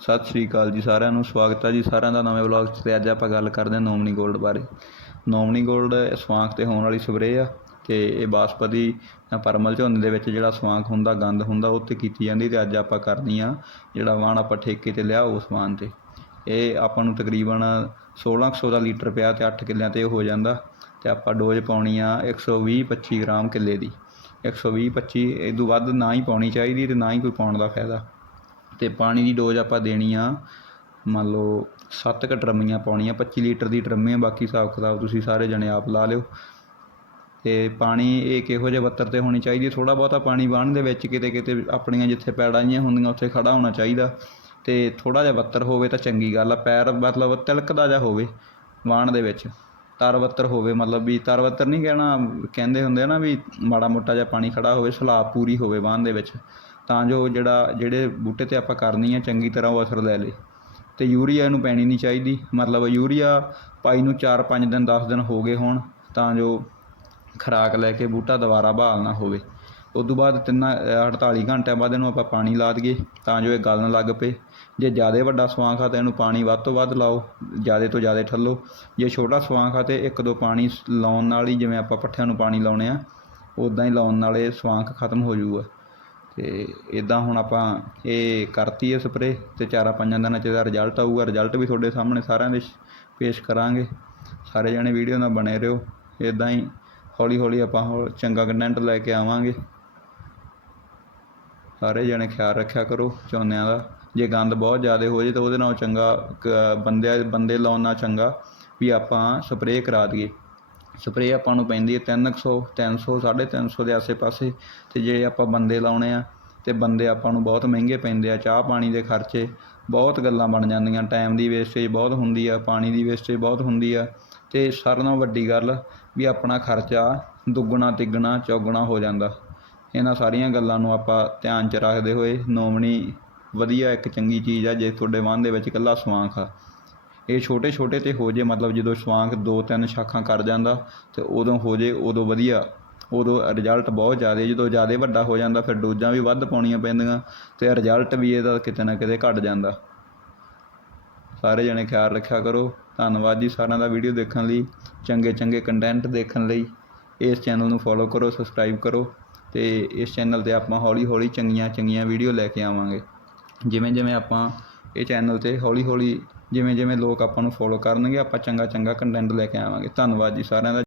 ਸਤਿ ਸ਼੍ਰੀ ਅਕਾਲ ਜੀ ਸਾਰਿਆਂ ਨੂੰ, ਸਵਾਗਤ ਹੈ ਜੀ ਸਾਰਿਆਂ ਦਾ ਨਵੇਂ ਵਲੌਗ 'ਚ ਤੇ ਅੱਜ ਆਪਾਂ ਗੱਲ ਕਰਦੇ ਹਾਂ ਨੋਮਨੀ ਗੋਲਡ ਬਾਰੇ। ਨੋਮਨੀ ਗੋਲਡ ਸਵਾਂਖ ਤੇ ਹੋਣ ਵਾਲੀ ਸਪਰੇਅ ਆ ਤੇ ਇਹ ਬਾਸਪਤੀ ਜਾਂ ਪਰਮਲ ਝੋਨੇ ਦੇ ਵਿੱਚ ਜਿਹੜਾ ਸਵਾਂਖ ਹੁੰਦਾ ਗੰਦ ਹੁੰਦਾ, ਉਹ 'ਤੇ ਕੀਤੀ ਜਾਂਦੀ ਤੇ ਅੱਜ ਆਪਾਂ ਕਰਨੀ ਆ ਜਿਹੜਾ ਵਾਣ ਆਪਾਂ ਠੇਕੇ ਤੇ ਲਿਆ ਉਸ ਵਾਣ ਤੇ। ਇਹ ਆਪਾਂ ਨੂੰ ਤਕਰੀਬਨ 1600 ਦਾ ਲੀਟਰ ਪਿਆ ਤੇ 8 ਕਿੱਲਿਆਂ ਤੇ ਹੋ ਜਾਂਦਾ ਤੇ ਆਪਾਂ ਡੋਜ਼ ਪਾਉਣੀ ਆ 120 25 ਗ੍ਰਾਮ ਕਿੱਲੇ ਦੀ। 120 25 ਇਹ ਤੋਂ ਵੱਧ ਨਾ ਹੀ ਪਾਉਣੀ ਚਾਹੀਦੀ ਤੇ ਨਾ ਹੀ ਕੋਈ ਪਾਉਣ ਦਾ ਫਾਇਦਾ। ਅਤੇ ਪਾਣੀ ਦੀ ਡੋਜ਼ ਆਪਾਂ ਦੇਣੀ ਆ, ਮੰਨ ਲਓ 7 ਕ ਟਰਮੀਆਂ ਪਾਉਣੀਆਂ 25 ਲੀਟਰ ਦੀ ਟਰਮੀ ਆ, ਬਾਕੀ ਹਿਸਾਬ ਕਿਤਾਬ ਤੁਸੀਂ ਸਾਰੇ ਜਣੇ ਆਪ ਲਾ ਲਿਓ। ਅਤੇ ਪਾਣੀ ਇਹ ਕਿਹੋ ਜਿਹੇ ਬੱਤਰ ਤੇ ਹੋਣੀ ਚਾਹੀਦੀ, ਥੋੜ੍ਹਾ ਬਹੁਤਾ ਪਾਣੀ ਵਾਹਣ ਦੇ ਵਿੱਚ ਕਿਤੇ ਕਿਤੇ ਆਪਣੀਆਂ ਜਿੱਥੇ ਪੈੜਾਂ ਜਿਹੀਆਂ ਹੁੰਦੀਆਂ ਉੱਥੇ ਖੜਾ ਹੋਣਾ ਚਾਹੀਦਾ। ਅਤੇ ਥੋੜ੍ਹਾ ਜਿਹਾ ਬੱਤਰ ਹੋਵੇ ਤਾਂ ਚੰਗੀ ਗੱਲ ਆ, ਪੈਰ ਮਤਲਬ ਤਿਲਕਦਾ ਜਿਹਾ ਹੋਵੇ ਵਾਹਣ ਦੇ ਵਿੱਚ। ਤਰ ਹੋਵੇ, ਮਤਲਬ ਵੀ ਤਰ ਨਹੀਂ ਕਹਿਣਾ, ਕਹਿੰਦੇ ਹੁੰਦੇ ਆ ਨਾ ਵੀ ਮਾੜਾ ਮੋਟਾ ਜਿਹਾ ਪਾਣੀ ਖੜਾ ਹੋਵੇ, ਸਲਾਬ ਪੂਰੀ ਹੋਵੇ ਵਾਹਣ ਦੇ ਵਿੱਚ, ਤਾਂ ਜੋ ਜਿਹੜਾ, ਜਿਹੜੇ ਬੂਟੇ ਤੇ ਆਪਾਂ ਕਰਨੀ ਆ, ਚੰਗੀ ਤਰ੍ਹਾਂ ਉਹ ਅਸਰ ਲੈ ਲੇ। ਤੇ ਯੂਰੀਆ ਨੂੰ ਪੈਣੀ ਨਹੀਂ ਚਾਹੀਦੀ, ਮਤਲਬ ਯੂਰੀਆ ਪਾਈ ਨੂੰ 4-5 ਦਿਨ 10 ਦਿਨ ਹੋ ਗਏ ਹੋਣ, ਤਾਂ ਜੋ ਖੁਰਾਕ ਲੈ ਕੇ ਬੂਟਾ ਦੁਬਾਰਾ ਬਹਾਲ ਨਾ ਹੋਵੇ। ਉਸ ਤੋਂ ਬਾਅਦ ਤਿੰਨਾਂ ਅ, 48 ਘੰਟਿਆਂ ਬਾਅਦ ਇਹਨੂੰ ਆਪਾਂ ਪਾਣੀ ਲਾ ਦਈਏ ਤਾਂ ਜੋ ਇਹ ਗਲਣ ਲੱਗ ਪਏ। ਜੇ ਜ਼ਿਆਦਾ ਵੱਡਾ ਸਵਾਂਖ ਆ ਤਾਂ ਇਹਨੂੰ ਪਾਣੀ ਵੱਧ ਤੋਂ ਵੱਧ ਲਾਓ ਜ਼ਿਆਦਾ ਤੋਂ ਜ਼ਿਆਦਾ ਠੱਲੋ। ਜੇ ਛੋਟਾ ਸਵਾਂਖ ਆ ਤੇ ਇੱਕ ਦੋ ਪਾਣੀ ਲਾਉਣ ਨਾਲ ਹੀ ਜਿਵੇਂ ਆਪਾਂ ਪੱਠਿਆਂ ਨੂੰ ਪਾਣੀ ਲਾਉਣੇ ਆ ਉਦਾਂ ਹੀ ਲਾਉਣ ਨਾਲ ਇਹ ਸਵਾਂਖ ਖਤਮ ਹੋ ਜਾਊਗਾ। ਤੇ ਇਦਾਂ ਹੁਣ ਆਪਾਂ ਇਹ ਕਰਤੀ ਹੈ ਸਪਰੇ ਤੇ ਚਾਰਾਂ ਪੰਜਾਂ ਦਿਨਾਂ ਚ ਇਹਦਾ ਰਿਜ਼ਲਟ ਆਊਗਾ। ਰਿਜ਼ਲਟ ਵੀ ਤੁਹਾਡੇ ਸਾਹਮਣੇ ਸਾਰਿਆਂ ਦੇ ਪੇਸ਼ ਕਰਾਂਗੇ। ਸਾਰੇ ਜਣੇ ਵੀਡੀਓ ਨਾਲ ਬਣੇ ਰਹੋ। ਇਦਾਂ ਹੀ ਹੌਲੀ ਹੌਲੀ ਆਪਾਂ ਹੋਰ ਚੰਗਾ ਕੰਟੈਂਟ ਲੈ ਕੇ ਆਵਾਂਗੇ। ਸਾਰੇ ਜਣੇ ਖਿਆਲ ਰੱਖਿਆ ਕਰੋ ਝੋਨਿਆਂ ਦਾ। ਜੇ ਗੰਦ ਬਹੁਤ ਜ਼ਿਆਦਾ ਹੋ ਜੇ ਤਾਂ ਉਹਦੇ ਨਾਲ ਚੰਗਾ, ਕ- ਬੰਦੇ ਬੰਦੇ ਲਾਉਣ ਨਾਲ ਚੰਗਾ ਵੀ ਆਪਾਂ ਸਪਰੇਅ ਕਰਾ ਦਈਏ। ਸਪਰੇਅ ਆਪਾਂ ਨੂੰ ਪੈਂਦੀ ਹੈ 300 300 350 ਦੇ ਆਸੇ-ਪਾਸੇ। ਤੇ ਜੇ ਆਪਾਂ ਬੰਦੇ ਲਾਉਣੇ ਆ ਤੇ ਬੰਦੇ ਆਪਾਂ ਨੂੰ ਬਹੁਤ ਮਹਿੰਗੇ ਪੈਂਦੇ ਆ। ਚਾਹ ਪਾਣੀ ਦੇ ਖਰਚੇ ਬਹੁਤ ਗੱਲਾਂ ਬਣ ਜਾਂਦੀਆਂ। ਟਾਈਮ ਦੀ ਵੇਸਟੇਜ ਬਹੁਤ ਹੁੰਦੀ ਆ, ਪਾਣੀ ਦੀ ਵੇਸਟੇਜ ਬਹੁਤ ਹੁੰਦੀ ਆ। ਤੇ ਸਾਰਿਆਂ ਨਾਲੋਂ ਵੱਡੀ ਗੱਲ ਵੀ ਆਪਣਾ ਖਰਚਾ ਦੁੱਗਣਾ, ਤਿੱਗਣਾ, ਚੌਗਣਾ ਹੋ ਜਾਂਦਾ। ਇਹਨਾਂ ਸਾਰੀਆਂ ਗੱਲਾਂ ਨੂੰ ਆਪਾਂ ਧਿਆਨ 'ਚ ਰੱਖਦੇ ਹੋਏ ਨੋਮਣੀ ਵਧੀਆ ਇੱਕ ਚੰਗੀ ਚੀਜ਼ ਆ, ਜੇ ਤੁਹਾਡੇ ਮਨ ਦੇ ਵਿੱਚ ਇਕੱਲਾ ਸਵਾਂਖ ਆ। ਇਹ ਛੋਟੇ ਛੋਟੇ ਤੇ ਹੋ ਜੇ, ਮਤਲਬ ਜਦੋਂ ਸਵਾਂਖ ਦੋ ਤਿੰਨ ਸ਼ਾਖਾਂ ਕਰ ਜਾਂਦਾ ਤੇ ਉਦੋਂ ਹੋ ਜੇ, ਉਦੋਂ ਵਧੀਆ। ਉਦੋਂ ਰਿਜ਼ਲਟ ਬਹੁਤ ਜ਼ਿਆਦਾ, ਜਦੋਂ ਜ਼ਿਆਦਾ ਵੱਡਾ ਹੋ ਜਾਂਦਾ ਫਿਰ ਡੋਜ਼ਾਂ ਵੀ ਵੱਧ ਪਾਉਣੀਆਂ ਪੈਂਦੀਆਂ ਤੇ ਰਿਜ਼ਲਟ ਵੀ ਇਹਦਾ ਕਿਤੇ ਨਾ ਕਿਤੇ ਘਟ ਜਾਂਦਾ। ਸਾਰੇ ਜਣੇ ਖਿਆਲ ਰੱਖਿਆ ਕਰੋ। ਧੰਨਵਾਦ ਜੀ ਸਾਰਿਆਂ ਦਾ ਵੀਡੀਓ ਦੇਖਣ ਲਈ ਚੰਗੇ ਚੰਗੇ ਕੰਟੈਂਟ ਦੇਖਣ ਲਈ। ਇਸ ਚੈਨਲ ਨੂੰ ਫੋਲੋ ਕਰੋ ਸਬਸਕ੍ਰਾਈਬ ਕਰੋ। ਅਤੇ ਇਸ ਚੈਨਲ ਤੇ ਆਪਾਂ ਹੌਲੀ ਹੌਲੀ ਚੰਗੀਆਂ ਚੰਗੀਆਂ ਵੀਡੀਓ ਲੈ ਕੇ ਆਵਾਂਗੇ। ਜਿਵੇਂ ਜਿਵੇਂ ਆਪਾਂ ਇਹ ਚੈਨਲ ਤੇ ਹੌਲੀ ਹੌਲੀ ਜਿਵੇਂ ਜਿਵੇਂ ਲੋਕ ਆਪਾਂ ਨੂੰ ਫੋਲੋ ਕਰਨਗੇ, ਆਪਾਂ ਚੰਗਾ ਚੰਗਾ ਕੰਟੈਂਟ ਲੈ ਕੇ ਆਵਾਂਗੇ। ਧੰਨਵਾਦ ਜੀ ਸਾਰਿਆਂ ਦਾ।